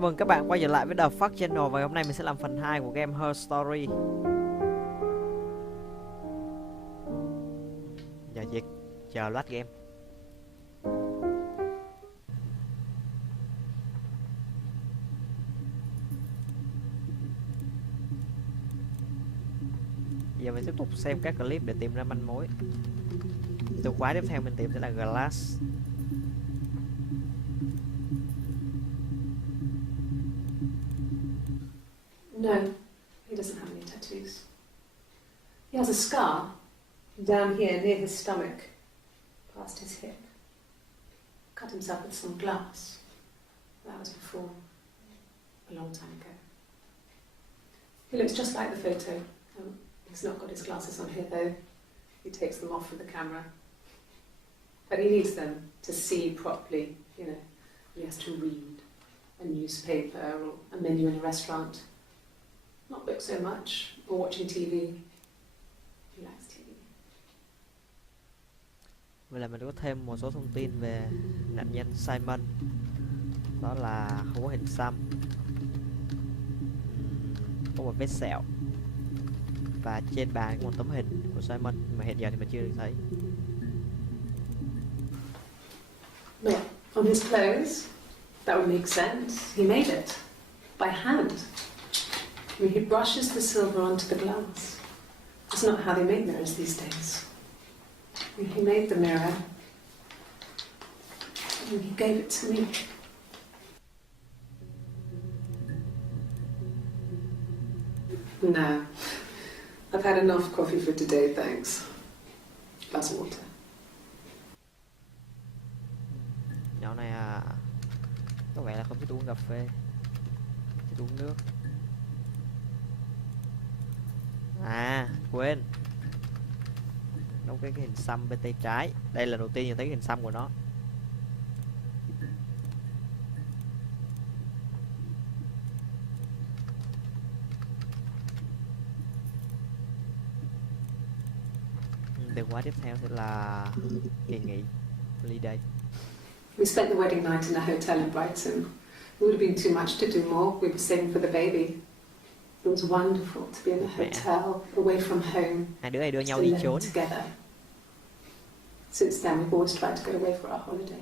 Chào mừng các bạn quay trở lại với The Fuck Channel và hôm nay mình sẽ làm phần 2 của game Her Story. Giờ chỉ chờ load game. Giờ mình tiếp tục xem các clip để tìm ra manh mối. Từ khóa tiếp theo mình tìm sẽ là Glass. No, he doesn't have any tattoos. He has a scar down here near his stomach, past his hip. Cut himself with some glass. That was before, a long time ago. He looks just like the photo. He's not got his glasses on here though. He takes them off with the camera. But he needs them to see properly, you know. He has to read a newspaper or a menu in a restaurant. Not book so much, or watching TV. He likes TV. Vậy là mình có thêm một số thông tin về nạn nhân Simon. Đó là không có hình xăm, có một vết sẹo, và trên bàn có một tấm hình của Simon mà hiện giờ thì mình chưa được thấy. Yeah, on his clothes, that would make sense. He made it by hand. I mean, he brushes the silver onto the glass. It's not how they make mirrors these days. I mean, he made the mirror, and he gave it to me. No, I've had enough coffee for today, thanks. Glass of water. Nhỏ này có vẻ là không thích uống cà phê, thích uống nước. Quên, nó cái hình xăm bên tay trái. Đây là đầu tiên nhìn thấy cái hình xăm của nó. Từ khóa tiếp theo sẽ là kỳ nghỉ holiday. We spent the wedding night in a hotel in Brighton. It would have been too much to do more. We were saving for the baby. It was wonderful to be in a hotel, away from home. Hai đứa này đưa nhau đi trốn. Together. Since then, we've always tried to go away for our holiday.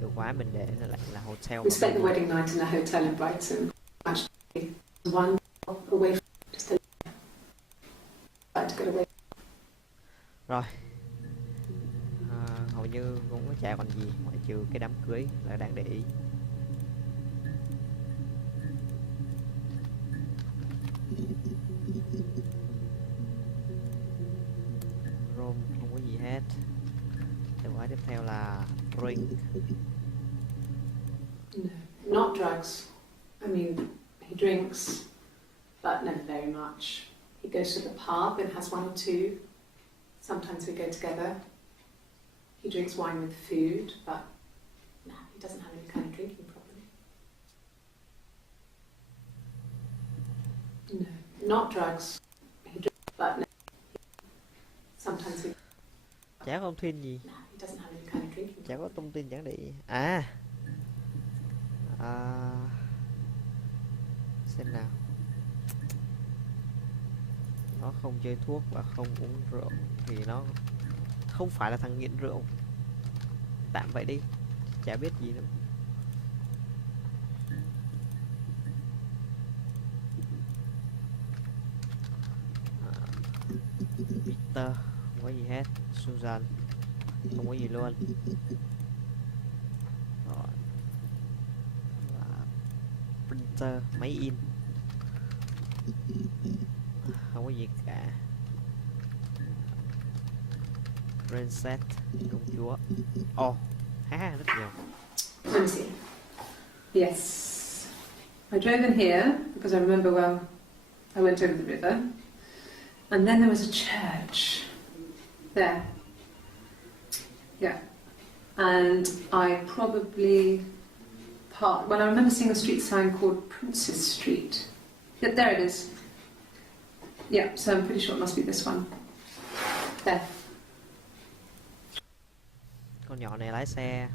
Từ khóa mình để lại là hotel. We spent the wedding night in a hotel in Brighton. It was wonderful, away from just tried to go away. Rồi. Hầu như cũng có chả còn gì ngoại trừ cái đám cưới là đang để ý. Rome không có gì hết. Từ khóa tiếp theo là drink. No, not drugs. I mean, he drinks, but never very much. He goes to the pub and has one or two. Sometimes we go together. He drinks wine with food, but no, he doesn't have any kind of drinking problem. No, not drugs. He drinks, but no, sometimes we. Chả có thông tin gì. No, he doesn't have any kind of drinking. Chả có thông tin chẳng để ý. Xem nào. Nó không chơi thuốc và không uống rượu thì nó không phải là thằng nghiện rượu. Tạm vậy đi, chả biết gì nữa. Peter không có gì hết. Susan không có gì luôn. Rồi. Printer, máy in không có gì cả. Princess, công chúa. Rất nhiều. Let me see. Yes. I drove in here because I remember I went over the river. And then there was a church there. Yeah. And I probably I remember seeing a street sign called Princess Street. Yeah, there it is. Yeah, so I'm pretty sure it must be this one. There. Con nhỏ này lái xe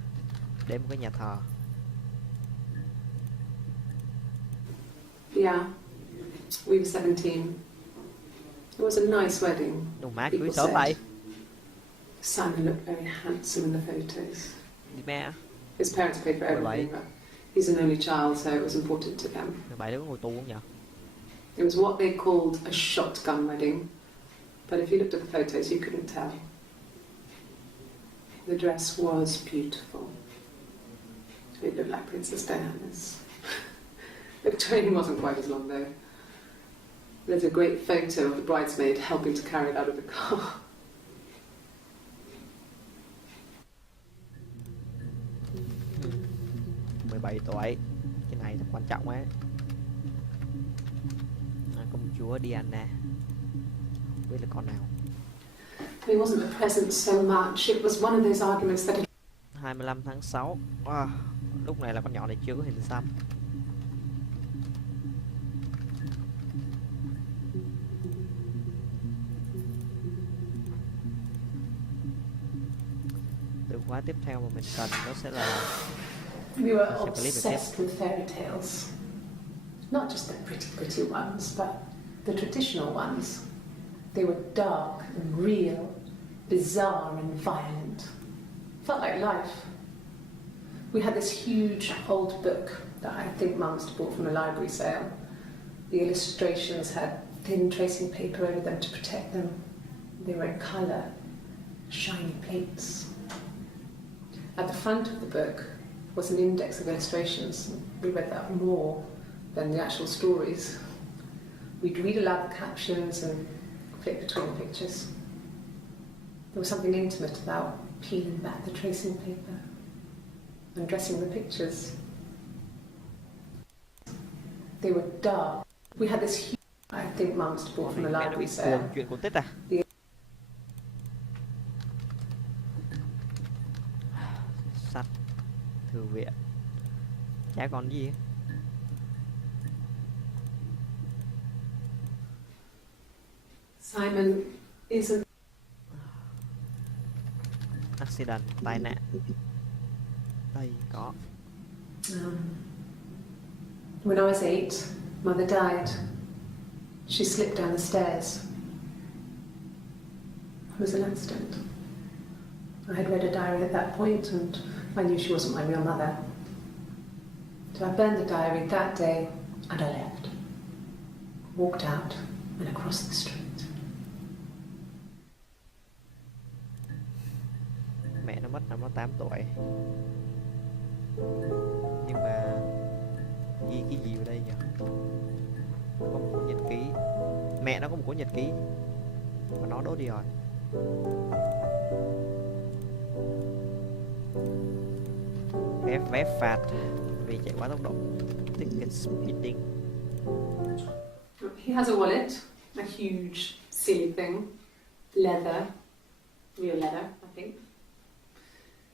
đến một cái nhà thờ. Yeah, we were 17. It was a nice wedding. Đồ má cưới People sớm said. vậy. Simon looked very handsome in the photos. Đi mẹ. His parents paid for everything, but he's an only child, so it was important to them. Rồi bảy đứa có ngồi tù không nhở? It was what they called a shotgun wedding, but if you looked at the photos, you couldn't tell. The dress was beautiful. It looked like Princess Diana's. The train wasn't quite as long though. There's a great photo of the bridesmaid helping to carry it out of the car. 17 tuổi. Cái này thật quan trọng ấy. Công chúa Diana. Không biết là con nào. It wasn't the present so much. It was one of those arguments that 25 tháng 6. Wow. Lúc này là con nhỏ này chưa có hình xăm. Từ khóa tiếp theo mà mình cần đó sẽ là we were obsessed with fairy tales. Not just the pretty ones, but the traditional ones. They were dark and real, bizarre and violent. Felt like life. We had this huge old book that I think Mum must have bought from a library sale. The illustrations had thin tracing paper over them to protect them. They were in colour, shiny plates. At the front of the book was an index of illustrations. We read that more than the actual stories. We'd read aloud the captions and flip between the pictures. There was something intimate about peeling back the tracing paper, undressing the pictures. They were dark. We had this huge, I think Mum must have bought from a library sale. Chuyện cổ tích à? Sách thư viện. Chả còn gì hết. Simon isn't. Accident, tai nạn. Đây có. When I was 8, Mother died. She slipped down the stairs. It was an accident. I had read a diary at that point and I knew she wasn't my real mother. So I burned the diary that day and I left. Walked out and across the street. Mẹ nó mất năm nó 8 tuổi. Nhưng mà ghi cái gì vào đây nhỉ? Có một cuốn nhật ký. Mẹ nó có một cuốn nhật ký mà nó đốt đi rồi. Vé phạt vì chạy quá tốc độ. Ticket speeding. He has a wallet, a huge silly thing, leather, real leather, I think.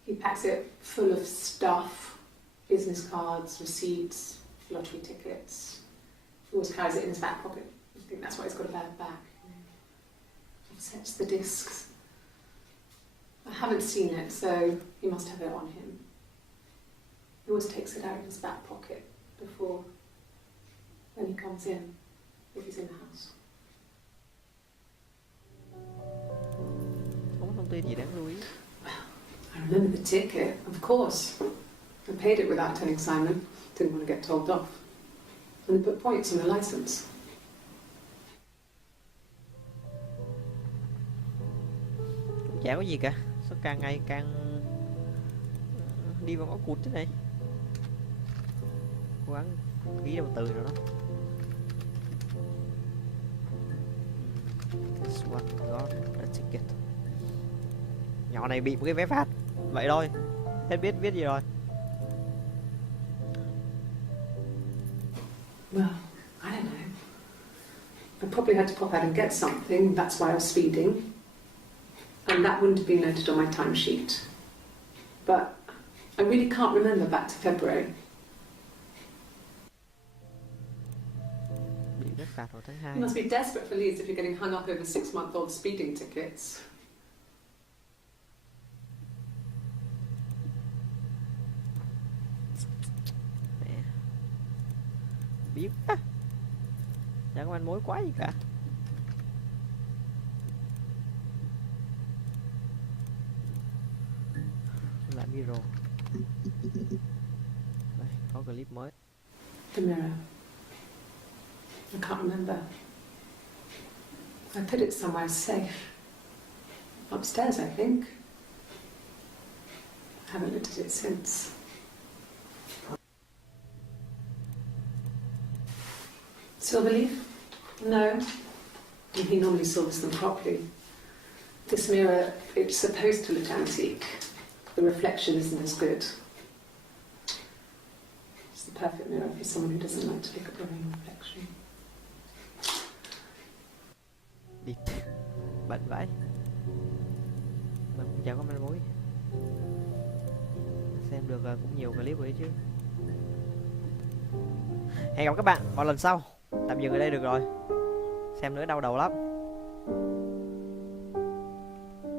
He packs it full of stuff, business cards, receipts, lottery tickets. He always carries it in his back pocket. I think that's why he's got a bad back. Offsets the discs. I haven't seen it, so he must have it on him. He always takes it out of his back pocket before when he comes in, if he's in the house. Không có thông tin gì đáng lưu ý. I remember the ticket, of course. I paid it without telling Simon. Didn't want to get told off. And they put points on the license. Cũng chả có gì cả. Sao càng ngày càng đi vào ngõ cụt thế này. Cố gắng ghi ra một từ nào đó. This one got a ticket. Nhỏ này bị một cái vé phạt. Vậy thôi. Hết biết viết gì rồi. Well, I don't know. I probably had to pop out and get something. That's why I was speeding. And that wouldn't have been noted on my timesheet. But I really can't remember back to February. Bị vé phạt vào tháng 2. You must be desperate for leads if you're getting hung up over 6-month-old speeding tickets. skip á. Chẳng có manh mối quá gì cả. Lại mirror. Đây, có clip mới. The mirror. I can't remember. I put it somewhere safe. Upstairs, I think. I haven't looked at it since. Silverleaf? No. He normally solves them properly. This mirror, it's supposed to look antique. The reflection isn't as good. It's the perfect mirror for someone who doesn't like to look at their own reflection. Địt. Bận vãi. Mà cũng chẳng có manh mối. Xem được cũng nhiều clip rồi đấy chứ. Hẹn gặp các bạn vào lần sau. Tạm dừng ở đây được rồi. Xem nữa đau đầu lắm.